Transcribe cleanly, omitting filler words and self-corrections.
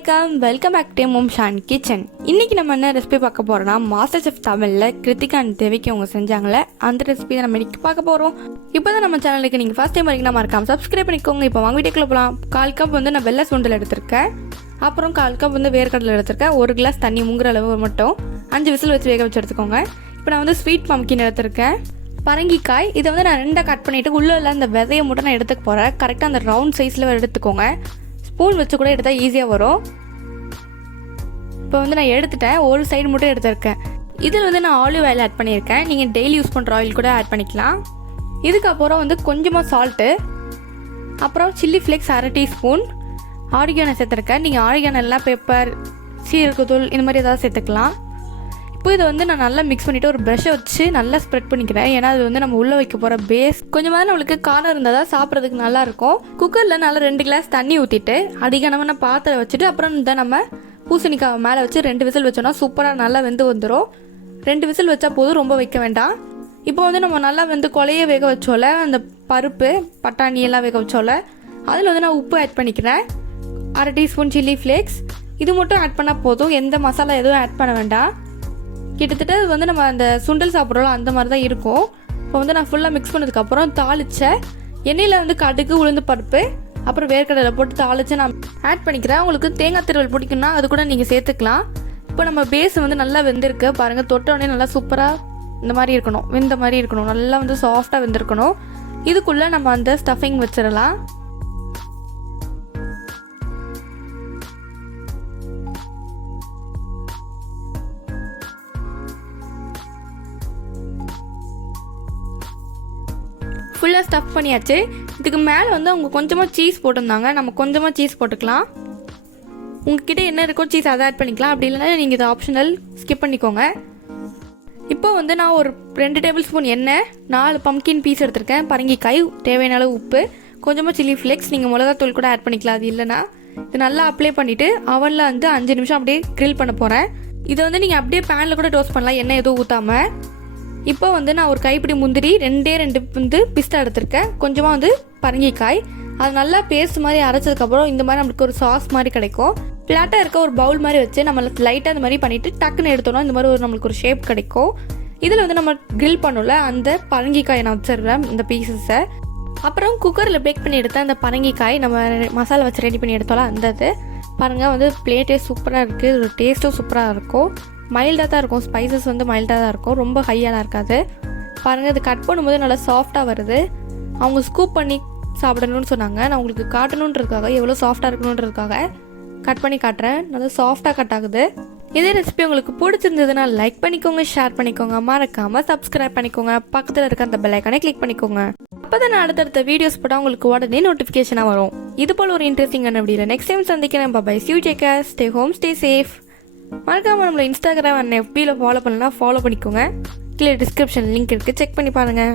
வணக்கம், welcome back to mom Shan kitchen. இன்றைக்கி நம்ம என்ன ரெசிபி பார்க்க போகிறோம்னா, மாஸ்டர் செஃப் தமிழில் கிருத்திகா அண்ட் தேவிக்கு அவங்க செஞ்சாங்களே அந்த ரெசிபி தான் நம்ம இன்றைக்கி பார்க்க போகிறோம். இப்போ தான் நம்ம சேனலுக்கு நீங்கள் ஃபஸ்ட் டைம் வரைக்கும் மறக்காம சப்ஸ்கிரைப் பண்ணிக்கோங்க. இப்போ வாங்க வீட்டுக்குள்ள போகலாம். 1/4 கப் வந்து நான் வெள்ளை சுண்டல் எடுத்திருக்கேன். அப்புறம் 1/4 கப் வந்து வேர்க்கடலை எடுத்திருக்கேன். 1 கிளாஸ் தண்ணி முங்குற அளவு மட்டும் 5 விசில் வச்சு வேக வச்சு எடுத்துக்கோங்க. இப்போ நான் வந்து ஸ்வீட் பம்ப்கின் எடுத்திருக்கேன். பரங்கிக்காய் இதை வந்து நான் 2 கட் பண்ணிவிட்டு உள்ளே இல்லை அந்த விதையை மட்டும் நான் எடுத்துக்க போகிறேன். கரெக்டாக அந்த ரவுண்ட் சைஸில் எடுத்துக்கோங்க. ஸ்பூன் வச்சு கூட எடுத்தால் ஈஸியாக வரும். இப்போ வந்து நான் எடுத்துட்டேன். ஒரு சைடு மட்டும் எடுத்துருக்கேன். இதில் வந்து நான் ஆலிவ் ஆயில் ஆட் பண்ணியிருக்கேன். நீங்கள் டெய்லி யூஸ் பண்ணுற ஆயில் கூட ஆட் பண்ணிக்கலாம். இதுக்கப்புறம் வந்து கொஞ்சமாக சால்ட்டு, அப்புறம் சில்லி ஃப்ளேக்ஸ் 1/2 டீஸ்பூன், ஆரிகானோ சேர்த்துருக்கேன். நீங்கள் ஆரிகானோ எல்லாம் பெப்பர், சீரகத்தூள் இந்த மாதிரி ஏதாவது சேர்த்துக்கலாம். இப்போ இதை வந்து நான் நல்லா மிக்ஸ் பண்ணிவிட்டு ஒரு ப்ரஷ்ஷை வச்சு நல்லா ஸ்ப்ரெட் பண்ணிக்கிறேன். ஏன்னா அது வந்து நம்ம உள்ளே வைக்க போகிற பேஸ் கொஞ்சமாக நம்மளுக்கு காரம் இருந்தால் தான் சாப்பிட்றதுக்கு நல்லாயிருக்கும். குக்கரில் நல்லா 2 கிளாஸ் தண்ணி ஊற்றிட்டு அதிகமான பாத்திரம் வச்சுட்டு அப்புறம் இந்த நம்ம பூசணிக்காய் மேலே வச்சு 2 விசில் வச்சோன்னா சூப்பராக நல்லா வெந்து வந்துடும். 2 விசில் வச்சா போதும், ரொம்ப வைக்க வேண்டாம். இப்போ வந்து நம்ம நல்லா வந்து கொலையை வேக வச்சோல, அந்த பருப்பு பட்டாணி எல்லாம் வேக வச்சோல, அதில் வந்து நான் உப்பு ஆட் பண்ணிக்கிறேன். 1/2 டீஸ்பூன் சில்லி ஃப்ளேக்ஸ், இது மட்டும் ஆட் பண்ணால் போதும். எந்த மசாலா எதுவும் ஆட் பண்ண வேண்டாம். கிட்டத்தட்ட அது வந்து நம்ம அந்த சுண்டல் சாப்பிட்றோம் அந்த மாதிரி தான் இருக்கும். இப்போ வந்து நான் ஃபுல்லாக மிக்ஸ் பண்ணதுக்கப்புறம் தாளித்த எண்ணெயில் வந்து கடுகு, உளுந்து பருப்பு, அப்புறம் வேர்க்கடலை போட்டு தாளித்து நான் ஆட் பண்ணிக்கிறேன். உங்களுக்கு தேங்காய் திருவல் பிடிக்குன்னா அது கூட நீங்கள் சேர்த்துக்கலாம். இப்போ நம்ம பேஸ் வந்து நல்லா வெந்திருக்கு பாருங்கள். தொட்டோடனே நல்லா சூப்பராக இந்த மாதிரி இருக்கணும், வெந்த மாதிரி இருக்கணும், நல்லா வந்து சாஃப்டாக வெந்திருக்கணும். இதுக்குள்ளே நம்ம அந்த ஸ்டஃபிங் வச்சிடலாம். ஃபுல்லாக ஸ்டஃப் பண்ணியாச்சு. இதுக்கு மேலே வந்து அவங்க கொஞ்சமாக சீஸ் போட்டிருந்தாங்க. நம்ம கொஞ்சமாக சீஸ் போட்டுக்கலாம். உங்ககிட்ட என்ன இருக்கோ சீஸ் அதை ஆட் பண்ணிக்கலாம். அப்படி இல்லைன்னா நீங்கள் இதை ஆப்ஷனல் ஸ்கிப் பண்ணிக்கோங்க. இப்போ வந்து நான் ஒரு 2 டேபிள் ஸ்பூன் எண்ணெய், 4 பம்ப்கின் பீஸ் எடுத்திருக்கேன், பரங்கிக்காய், தேவையான அளவு உப்பு, கொஞ்சமாக சில்லி ஃப்ளேக்ஸ், நீங்கள் மிளகாத்தூள் கூட ஆட் பண்ணிக்கலாம். அது இல்லைனா இது நல்லா அப்ளை பண்ணிவிட்டு அவனில் வந்து 5 நிமிஷம் அப்படியே க்ரில் பண்ண போகிறேன். இதை வந்து நீங்கள் அப்படியே பேனில் கூட டோஸ்ட் பண்ணலாம், எண்ணெய் எதுவும் ஊற்றாமல். இப்போ வந்து நான் ஒரு கைப்பிடி முந்திரி, 2 வந்து பிஸ்தா எடுத்திருக்கேன், கொஞ்சமாக வந்து பரங்கிக்காய், அது நல்லா பேஸ்ட் மாதிரி அரைச்சதுக்கப்புறம் இந்த மாதிரி நம்மளுக்கு ஒரு சாஸ் மாதிரி கிடைக்கும். ஃப்ளாட்டாக இருக்க ஒரு பவுல் மாதிரி வச்சு நம்ம லைட்டாக அந்த மாதிரி பண்ணிவிட்டு டக்குன்னு எடுத்தோம்னா இந்த மாதிரி நம்மளுக்கு ஒரு ஷேப் கிடைக்கும். இதில் வந்து நம்ம க்ரில் பண்ணல அந்த பரங்கிக்காயை நான் வச்சிடுறேன், இந்த பீசஸை. அப்புறம் குக்கரில் பேக் பண்ணி எடுத்த அந்த பரங்கிக்காய் நம்ம மசாலா வச்சு ரெடி பண்ணி எடுத்தோம்ல அந்த இது பாருங்கள். வந்து பிளேட்டே சூப்பராக இருக்குது, ஒரு டேஸ்ட்டும் சூப்பராக இருக்கும். மைல்டாக தான் இருக்கும், ஸ்பைசஸ் வந்து மைல்டாக தான் இருக்கும், ரொம்ப ஹையாலாம் இருக்காது. பாருங்கள், இது கட் பண்ணும்போது நல்லா சாஃப்டாக வருது. அவங்க ஸ்கூப் பண்ணி சாப்பிடணும்னு சொன்னாங்க. நான் உங்களுக்கு காட்டணுன்றதுக்காக, எவ்வளோ சாஃப்டாக இருக்கணுன்றதுக்காக கட் பண்ணி காட்டுறேன். நல்லா சாஃப்டாக கட் ஆகுது. இதே ரெசிபி உங்களுக்கு பிடிச்சிருந்ததுன்னா லைக் பண்ணிக்கோங்க, ஷேர் பண்ணிக்கோங்க, மறக்காமல் சப்ஸ்கிரைப் பண்ணிக்கோங்க. பக்கத்தில் இருக்க அந்த பெல் ஐக்கானை கிளிக் பண்ணிக்கோங்க. அப்போ தான் நான் அடுத்தடுத்த வீடியோஸ் போட்டால் உங்களுக்கு உடனே நோட்டிஃபிகேஷனாக வரும். இது போல் ஒரு இன்ட்ரெஸ்டிங்கான வீடியோ நெக்ஸ்ட் டைம் சந்திக்கிறேன். Bye you take care, stay home, stay safe. மறக்காமல் நம்மளை இன்ஸ்டாகிராம் அண்ட் FBயில் ஃபாலோ பண்ணலாம், ஃபாலோ பண்ணிக்கோங்க. கீழே டிஸ்கிரிப்ஷன் லிங்க் இருக்குது, செக் பண்ணி பாருங்கள்.